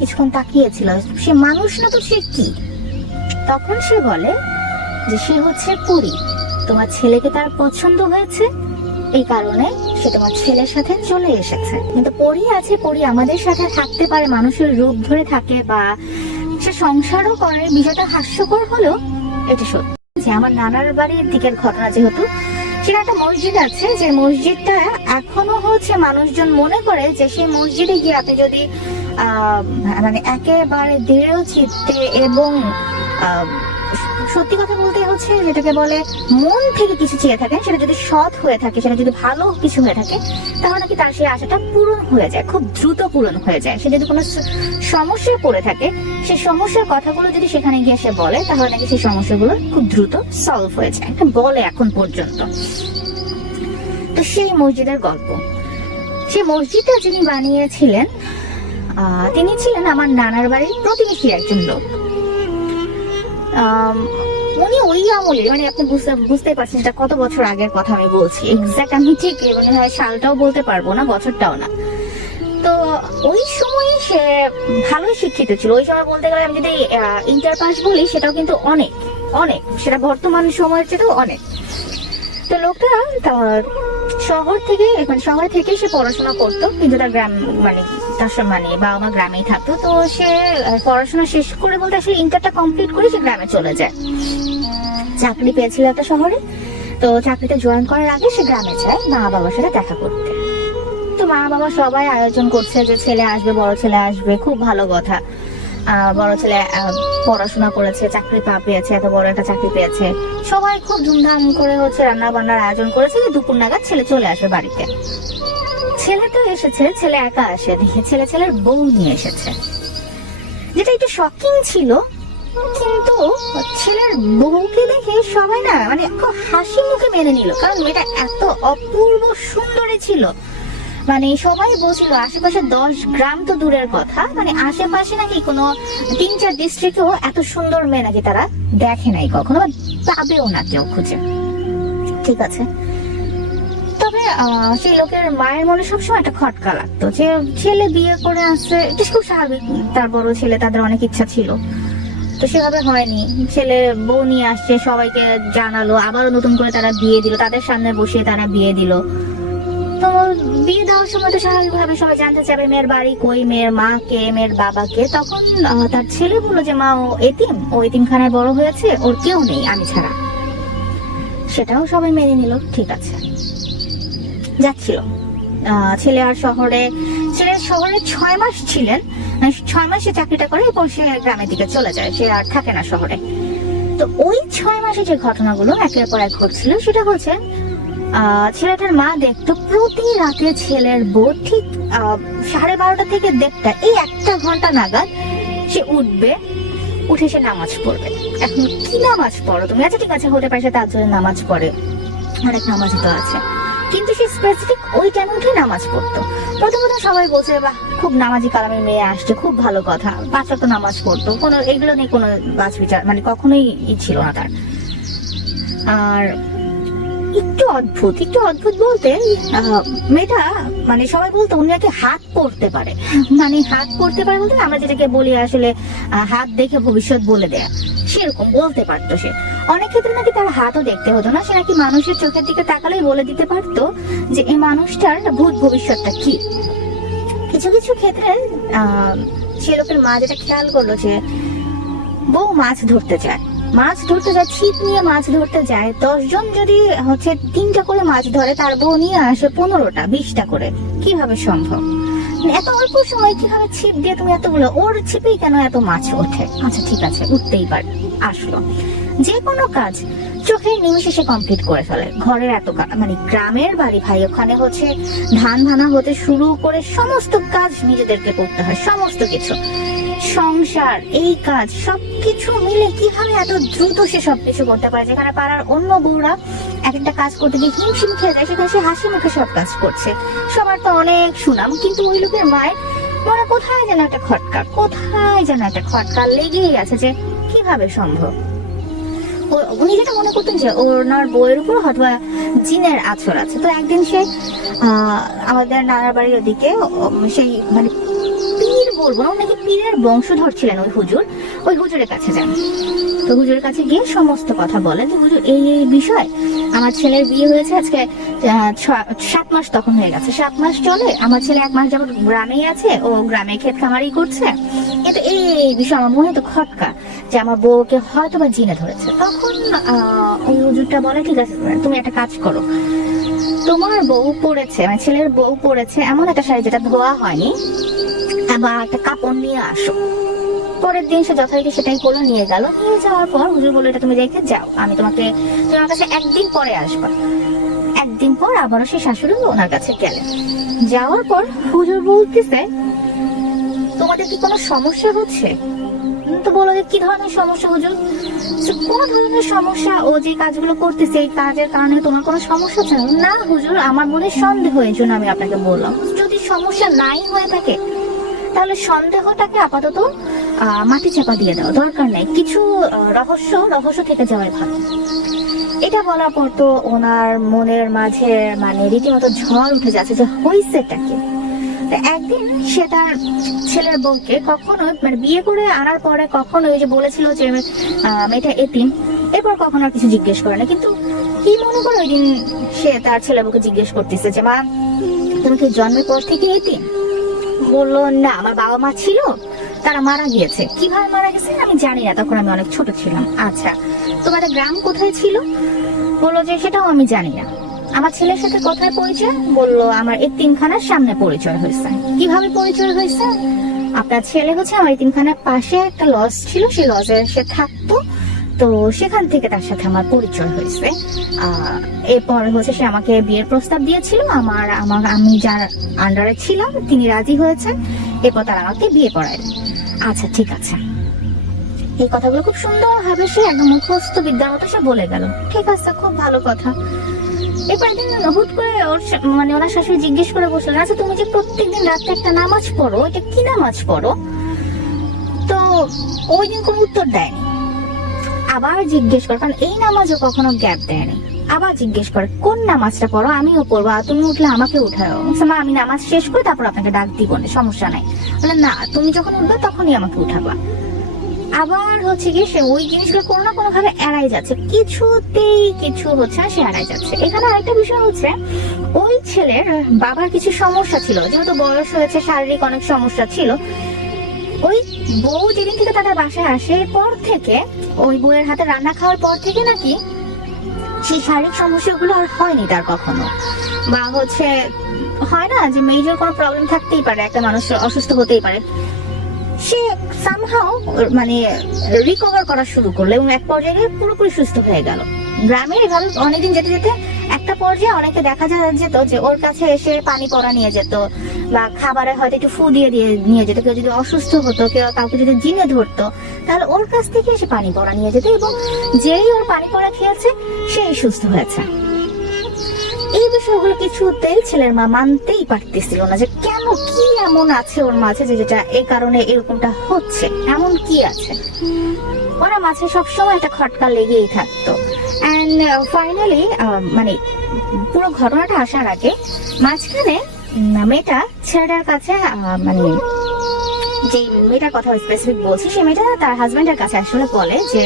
কিছুক্ষণ তাকিয়েছিল, সে মানুষ না তো সে কি? তখন সে বলে যে সে হচ্ছে পরী, তোমার ছেলেকে তার পছন্দ হয়েছে, এই কারণে সে তোমার ছেলের সাথে চলে এসেছে। কিন্তু পরী আছে, পরী আমাদের সাথে থাকতে পারে, মানুষের রূপ ধরে থাকে বা সে সংসারও করে। বিষয়টা হাস্যকর হলেও এটা সত্যি। আমার নানার বাড়ির দিকের ঘটনা, যেহেতু সেটা একটা মসজিদ আছে, যে মসজিদটা এখনো হচ্ছে মানুষজন মনে করে যে সেই মসজিদে গিয়ে আপনি যদি মানে একেবারে দৃঢ় চিত্তে এবং সত্যি কথা বলতে হচ্ছে যেটাকে বলে মন থেকে কিছু চেয়ে থাকেন, সেটা যদি সৎ হয়ে থাকে, সেটা যদি ভালো কিছু হয়ে থাকে, তাহলে নাকি তার সেই আশাটা পূরণ হয়ে যায়, খুব দ্রুত পূরণ হয়ে যায়। সে যদি কোনো সমস্যায় পড়ে থাকে, সেই সমস্যার কথাগুলো যদি সেখানে গিয়ে সে বলে, তাহলে নাকি সেই সমস্যাগুলো খুব দ্রুত সলভ হয়ে যায়, বলে এখন পর্যন্ত। তো সেই মসজিদের গল্প, সেই মসজিদটা যিনি বানিয়েছিলেন তিনি ছিলেন আমার নানার বাড়ির প্রতিবেশী একজন লোক। উনি ওই আমলে, মানে আপনি বুঝতে পারছেন এটা কত বছর আগের কথা আমি বলছি, এক্সাক্ট আমি ঠিক মনে হয় সালটাও বলতে পারবো না, বছরটাও না। তো ওই সময় সে ভালোই শিক্ষিত ছিল। ওই সময় বলতে গেলে আমি যদি ইন্টার পাস বলি, সেটাও কিন্তু অনেক অনেক, সেটা বর্তমান সময়ের চেয়েও অনেক। তো লোকটা তার শহর থেকে সে পড়াশোনা করতো, কিন্তু তার গ্রাম মানে বাবা মা গ্রামেই থাকতো। তো সে পড়াশোনা শেষ করে বলতে আসলে ইন্টারটা কমপ্লিট করে সে গ্রামে চলে যায়। চাকরি পেয়েছিল একটা শহরে, তো চাকরিতে জয়েন করার আগে সে গ্রামে যায় মা বাবার সাথে দেখা করতে। তো মা বাবা সবাই আয়োজন করছে যে ছেলে আসবে, বড় ছেলে আসবে, খুব ভালো কথা। বড় ছেলে পড়াশোনা করেছে, চাকরি পেয়েছে, এত বড় একটা চাকরি পেয়েছে। সবাই খুব ধুমধাম করে হচ্ছে রান্না বান্নার আয়োজন করেছে যে দুপুর নাগাদ ছেলে চলে আসবে বাড়িতে। ছেলে তো এসেছে, ছেলে একা আসে, দেখে ছেলের বউ নিয়ে এসেছে, যেটা একটু শকিং ছিল। কিন্তু ছেলের বউকে দেখে সবাই না মানে খুব হাসি মুখে মেনে নিল, কারণ মেয়েটা এত অপূর্ব সুন্দরী ছিল। মানে সবাই বলছিল, আশেপাশে 10 গ্রাম তো দূরের কথা, মানে আশেপাশে নাকি কোনো 3-4 ডিস্ট্রিক্টেও এত সুন্দর মেয়ে নাকি তারা দেখে নাই কখনো, পাবেও না কেউ খুঁজে। ঠিক আছে, তবে সেই লোকের মায়ের মনে সবসময় একটা খটকা লাগতো যে ছেলে বিয়ে করে আসছে, এটা খুব স্বাভাবিক। তার বড় ছেলে, তাদের অনেক ইচ্ছা ছিল, তো সেভাবে হয়নি। ছেলে বউ নিয়ে আসছে, সবাইকে জানালো, আবারও নতুন করে তারা বিয়ে দিল, তাদের সামনে বসিয়ে তারা বিয়ে দিল। তো বিয়ে দেওয়ার সময় তো স্বাভাবিকভাবে সবাই জানতে চাবে মেয়ের বাড়ি কই, মেয়ের মা কে, মেয়ের বাবা কে। তখন তার ছেলে বললো যে মা ও এতিম, ও এতিমখানায় বড় হয়েছে, ওর কেউ নেই আমি ছাড়া। সেটাও সবাই মেনে নিল, ঠিক আছে। যাচ্ছিল ছেলে আর শহরে 6 মাস ছিলেন, 6 মাসে চাকরিটা করে এরপর সে গ্রামের দিকে চলে যায়, সে আর থাকে না শহরে। তো ওই 6 মাসে যে ঘটনাগুলো একের পর এক ঘটছিল, সেটা হচ্ছে ছেলেটার মা দেখতো প্রতি রাতে ছেলের বউ ঠিক 12:30 থেকে 1:30, এই 1 ঘন্টা নাগাদ সে উঠবে, উঠে সে নামাজ পড়বে। এখন কি নামাজ পড়ো তুমি? আচ্ছা ঠিক আছে, হতে পারে সে তার জন্য নামাজ পড়ে, অনেক নামাজ তো আছে, কিন্তু সে স্পেসিফিক ওই টাইমে উঠে নামাজ পড়তো। প্রথমত সবাই বলছে বাহ, খুব নামাজি কালামের মেয়ে আসছে, খুব ভালো কথা। 5 ওয়াক্ত নামাজ পড়তো, কোনো এগুলো নেই কোনো বাছ বিচার, মানে কখনোই ছিল না তার। আর একটু অদ্ভুত বলতে মেয়েটা, মানে সবাই বলতো উনি নাকি হাত পড়তে পারে। মানে হাত পড়তে পারে বলতে আমরা যেটাকে বলি আসলে হাত দেখে ভবিষ্যৎ বলে দেয়া, সেরকম বলতে পারতো সে। অনেক ক্ষেত্রে নাকি তার হাতও দেখতে হতো না, সে নাকি মানুষের চোখের দিকে তাকালেই বলে দিতে পারতো যে এই মানুষটার ভূত ভবিষ্যৎটা কি। কিছু কিছু ক্ষেত্রে সে লোকের মা যেটা খেয়াল করলো যে বউ মাছ ধরতে যায়, ছিপ নিয়ে মাছ ধরতে যায়। 10 জন যদি হচ্ছে 3টা করে মাছ ধরে, তার বউ নিয়ে আসে 15টা 20টা করে। কিভাবে সম্ভব? এত অল্প সময় কিভাবে ছিপ দিয়ে তুমি এতগুলো, ওর ছিপেই কেন এত মাছ ওঠে? আচ্ছা ঠিক আছে, উঠতেই পারে। আসলো যে কোনো কাজ চোখের নিমিষে সে কমপ্লিট করে ফেলে। ঘরের এত মানে গ্রামের বাড়ি ভাই, ওখানে হচ্ছে ধান ভানা হতে শুরু করে সমস্ত কাজ নিজেদেরকে করতে হয়, সমস্ত কিছু, সংসার, এই কাজ সবকিছু মিলে কিভাবে এত দ্রুত সে সবকিছু করতে পারে? যেখানে পাড়ার অন্য বউরা এক একটা কাজ করতে গিয়ে হিমশিম খেয়ে যায়, সেখানে সে হাসি মুখে সব কাজ করছে, সবার তো অনেক সুনাম। কিন্তু ওই লোকের মায়ের মনে কোথায় যেন একটা খটকা লেগেই আছে যে কিভাবে সম্ভব। উনি যেটা মনে করতেন যে ওনার বইয়ের উপর হয়তো জিনের আছর আছে। তো একদিন সে আমাদের নানার বাড়ির ওদিকে সেই মানে পীর বলবো না, নাকি পীরের বংশধর ছিলেন ওই হুজুর। ওই হুজুরের কাছে যান, তো হুজুরের কাছে গিয়ে সমস্ত কথা বলেন যে হুজুর এই এই বিষয়, আমার ছেলের বিয়ে হয়েছে আজকে 7 মাস তখন হয়ে গেছে, 7 মাস চলে, আমার ছেলে 1 মাস যাবত গ্রামেই আছে, ও গ্রামে ক্ষেত খামারি করছে, কিন্তু এই বিষয় আমার মনে তো খটকা যে আমার বউকে হয়তো বা জিনে ধরেছে। তখন ওই হুজুরটা বলে ঠিক আছে তুমি একটা কাজ করো, তোমার বউ পড়েছে, মানে ছেলের বউ পড়েছে এমন একটা শাড়ি যেটা ধোয়া হয়নি, বা একটা কাপড় নিয়ে আসো। পরের দিন সে যথারীতি সেটাই করলো, নিয়ে গেল। নিয়ে যাওয়ার পর হুজুর বললো এটা তুমি রেখে যাও, আমি তুমি আমার কাছে 1 দিন পরে আসবা। 1 দিন পর আবারও সে শাশুড়ি ওনার কাছে গেলেন। যাওয়ার পর হুজুর বলতেছে তোমাদের কি কোনো সমস্যা হচ্ছে? তো বলো যে কি ধরনের সমস্যা হুজুর? কোন ধরনের সমস্যা? ও যে কাজগুলো করতেছে এই কাজের কারণে তোমার কোনো সমস্যা হচ্ছে না? হুজুর আমার মনে সন্দেহ, এই জন্য আমি আপনাকে বললাম। যদি সমস্যা নাই হয়ে থাকে তাহলে সন্দেহটাকে আপাতত মাটি চাপা দিয়ে দাও, দরকার নেই কিছু, রহস্য থেকে যাওয়াই ভালো। এটা বলার পর তো ওনার মনের মাঝে মানে রীতিমতো ঝড় উঠে যাচ্ছে যে হইছেটাকে। একদিন সে তার ছেলের বউকে কখনো মানে বিয়ে করে আনার পরে কখনো ওই যে বলেছিল যে মেয়েটা এতিম, এরপর কখনো আর কিছু জিজ্ঞেস করে না, কিন্তু কি মনে করে ওই দিন সে তার ছেলের বউকে জিজ্ঞেস করতেছে যে মা তুমি কি জন্মের পর থেকে এতিম? বললো না, আমার বাবা মা ছিল, তারা মারা গিয়েছে। কিভাবে মারা গেছে আমি জানি না, তখন আমি অনেক ছোট ছিলাম। আচ্ছা তোমাদের গ্রাম কোথায় ছিল? বললো যে সেটাও আমি জানি না। আমার ছেলের সাথে কোথায় পরিচয়? বললো আমার এতিমখানার সামনে পরিচয় হয়েছে। কিভাবে পরিচয় হয়েছে? আপনার ছেলে হচ্ছে আমার এতিমখানার পাশে একটা লজ ছিল, সেই লজে সে থাকতো, তো সেখান থেকে তার সাথে আমার পরিচয় হয়েছে। এরপর হচ্ছে সে আমাকে বিয়ের প্রস্তাব দিয়েছিল, আমি যার আন্ডারে ছিলাম তিনি রাজি হয়েছেন, এরপর তারা আমাকে বিয়ে করায়। আচ্ছা ঠিক আছে। এই কথাগুলো খুব সুন্দর ভাবে সে একদম মুখস্থ বিদ্যার মতো সে বলে গেল। ঠিক আছে, খুব ভালো কথা। এরপর একদিন হুট করে মানে ওনার শাশুড়ি জিজ্ঞেস করে বসলেন আচ্ছা তুমি যে প্রত্যেকদিন রাতে একটা নামাজ পড়ো, এটা কি নামাজ পড়ো? তো ওই দিন কোনো উত্তর দেয়নি। আবার জিজ্ঞেস করে, কারণ এই নামাজও কখনো গ্যাপ দেয়নি। আবার জিজ্ঞেস করে কোন নামাজটা পড়ো? আমিও পড়বো, তুমি উঠলে আমাকে উঠাও। মা আমি নামাজ শেষ করে তারপর আপনাকে ডাক দিব, সমস্যা নাই। বলে না, তুমি যখন উঠবে তখনই আমাকে উঠাবা। আবার হচ্ছে গিয়ে সে ওই জিনিসগুলো কোনো না কোনো ভাবে এড়াই যাচ্ছে, কিছুতেই কিছু হচ্ছে না, সে এড়াই যাচ্ছে। এখানে আরেকটা বিষয় হচ্ছে ওই ছেলের বাবার কিছু সমস্যা ছিল, যেহেতু বয়স হয়েছে, শারীরিক অনেক সমস্যা ছিল। ওই বউ যেদিন থেকে তাদের বাসায় আসে পর থেকে, ওই বউয়ের হাতে রান্না খাওয়ার পর থেকে নাকি সেই শারীরিক সমস্যাগুলো আর হয়নি তার কখনো। বা হচ্ছে হয় না যে মেজর কোনো প্রবলেম থাকতেই পারে, একটা মানুষ অসুস্থ হতেই পারে, সে সামহাও মানে রিকভার করা শুরু করলো এবং এক পর্যায়ে পুরোপুরি সুস্থ হয়ে গেল। গ্রামে এভাবে অনেকদিন যেতে যেতে একটা পর্যায়ে অনেকে দেখা যেত যে ওর কাছে এসে পানি পড়া নিয়ে যেত, বা খাবারে হয়তো একটু ফু দিয়ে নিয়ে যেত। কেউ যদি অসুস্থ হতো, কেউ কাউকে যদি জিনে ধরতো, তাহলে ওর কাছ থেকে এসে পানি পড়া নিয়ে যেত, এবং যেই ওর পানি পড়া খেয়েছে সেই সুস্থ হয়েছে। এই বিষয়গুলো কিছুতেই ছেলের মা মানতেই পারতেছিল না যে কেন, কি এমন আছে ওর মাঝে যে যেটা এই কারণে এরকমটা হচ্ছে, এমন কি আছে। ওরা মাঝে সবসময় একটা খটকা লেগেই থাকতো। এন্ড ফাইনালি মানে পুরো ঘটনাটা আসার আগে মাঝখানে মেয়েটা ছেলেটার কাছে মানে যে মেয়েটার কথা স্পেসিফিক বলছি, সেই মেয়েটা তার হাজবেন্ডের কাছে আসলে বলে যে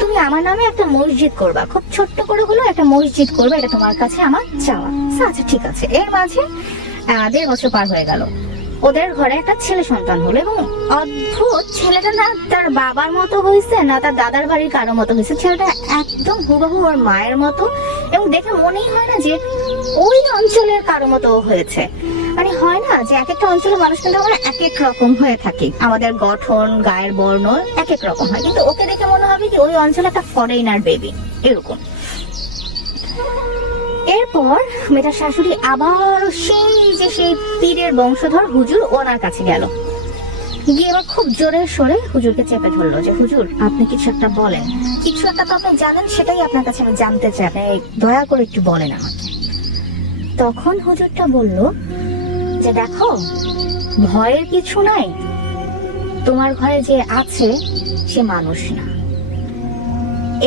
তুমি আমার নামে একটা মসজিদ করবা, খুব ছোট্ট করে হলো একটা মসজিদ করবে, এটা তোমার কাছে আমার চাওয়া। আচ্ছা ঠিক আছে। এর মাঝে 1.5 বছর পার হয়ে গেল, ওদের ঘরে একটা ছেলে সন্তান হলো, এবং অদ্ভুত ছেলেটা না তার বাবার মতো হয়েছে না তার দাদার বাড়ির কারো মতো হয়েছে, ছেলেটা একদম হুবহু ওর মায়ের মতো, এবং দেখে মনেই হয় না যে ওই অঞ্চলের কারো মতো হয়েছে। মানে হয় না যে এক একটা অঞ্চলের মানুষ কিন্তু আমরা এক এক রকম হয়ে থাকি, আমাদের গঠন গায়ের বর্ণ এক এক রকম হয়, কিন্তু ওকে দেখে মনে হবে কি ওই অঞ্চলে একটা ফরেনার বেবি এরকম। এরপর মেয়েটার শাশুড়ি আবার সেই পীরের বংশধর হুজুর ওনার কাছে গেল, গিয়ে এবার খুব জোরে সরে হুজুরকে চেপে ধরলো যে হুজুর আপনি কিছু একটা বলেন, কিছু একটা তো আপনি জানেন, সেটাই আপনার কাছে আমি জানতে চাই, আপনি দয়া করে একটু বলেন আমাকে। তখন হুজুরটা বলল যে দেখো, ভয়ের কিছু নাই, তোমার ঘরে যে আছে সে মানুষ না।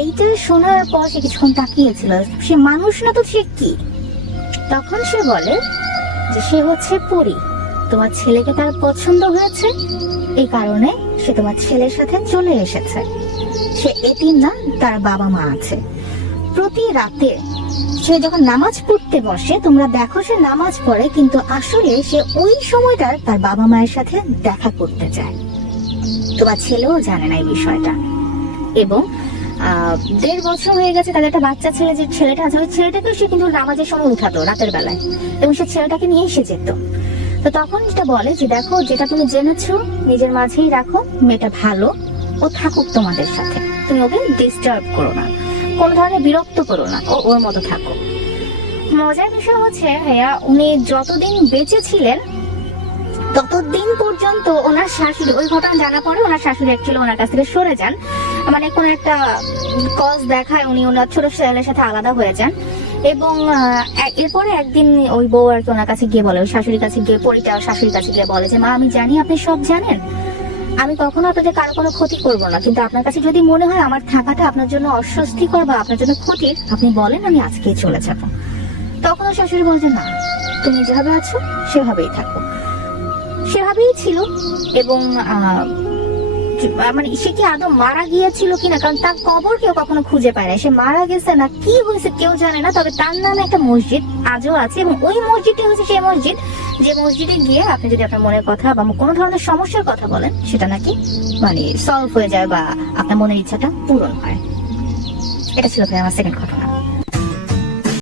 এইটা শোনার পর সে কিছুক্ষণ তাকিয়েছিল, সে মানুষ না তো সে কি? তখন সে বলে যে সে হচ্ছে পরী, তোমার ছেলেকে তার পছন্দ হয়েছে, এই কারণে সে তোমার ছেলের সাথে চলে এসেছে। সে এতিম না, তার বাবা মা আছে। প্রতি রাতে সে যখন নামাজ পড়তে বসে, তোমরা দেখো সে নামাজ পড়ে, কিন্তু আসলে সে ওই সময়টা তার বাবা মায়ের সাথে দেখা করতে চায়। তোমার ছেলেও জানে না এই বিষয়টা। এবং 1.5 বছর হয়ে গেছে, তাদের একটা বাচ্চা ছেলে, যে ছেলেটা আছে ওই ছেলেটাকে সে কিন্তু নামাজের সময় উঠাতো রাতের বেলায়, এবং সে ছেলেটাকে নিয়ে এসে যেত। তো তখন যেটা বলে যে দেখো, যেটা তুমি জেনেছো নিজের মাঝেই রাখো, মেয়েটা ভালো, ও থাকুক তোমাদের সাথে, তুমি ওকে ডিস্টার্ব করো না, কোন ধরনের বিরক্ত করো না, ও ওর মতো থাকো। মজার বিষয় হচ্ছে ভাইয়া, উনি যতদিন বেঁচে ছিলেন ততদিন পর্যন্ত ওনার শাশুড়ি, ওই ঘটনা জানা পরে ওনার শাশুড়ি অ্যাকচুয়ালি ওনার কাছ থেকে সরে যান, মানে কোন একটা কজ দেখায় উনি ওনার ছোট ছেলের সাথে আলাদা হয়ে যান। এবং এরপরে একদিন ওই বউ আর কি ওনার কাছে গিয়ে বলে, ওই শাশুড়ির কাছে গিয়ে, পরিটা শাশুড়ির কাছে গিয়ে বলে যে মা, আমি জানি আপনি সব জানেন, আমি কখনো আপনাদের কারো কোনো ক্ষতি করবো না, কিন্তু আপনার কাছে যদি মনে হয় আমার থাকাটা আপনার জন্য অস্বস্তিকর বা আপনার জন্য ক্ষতির, আপনি বলেন, আমি আজকেই চলে যাব। তখন শাশুড়ি বলছে না, তুমি যেভাবে আছো সেভাবেই থাকো। সেভাবেই ছিল। এবং মানে সে কি আদৌ মারা গিয়েছিল কিনা, কারণ তার কবর কেউ কখনো খুঁজে পায় না, সে মারা গেছে না কি হয়েছে কেউ জানে না। তবে তার নামে একটা মসজিদ আজও আছে, এবং ওই মসজিদটি হচ্ছে সেই মসজিদ যে মসজিদে গিয়ে আপনি যদি আপনার মনের কথা বা কোনো ধরনের সমস্যার কথা বলেন, সেটা নাকি মানে সলভ হয়ে যায় বা আপনার মনের ইচ্ছাটা পূরণ হয়। এটা ছিল ভাই আমার সেকেন্ড ঘটনা।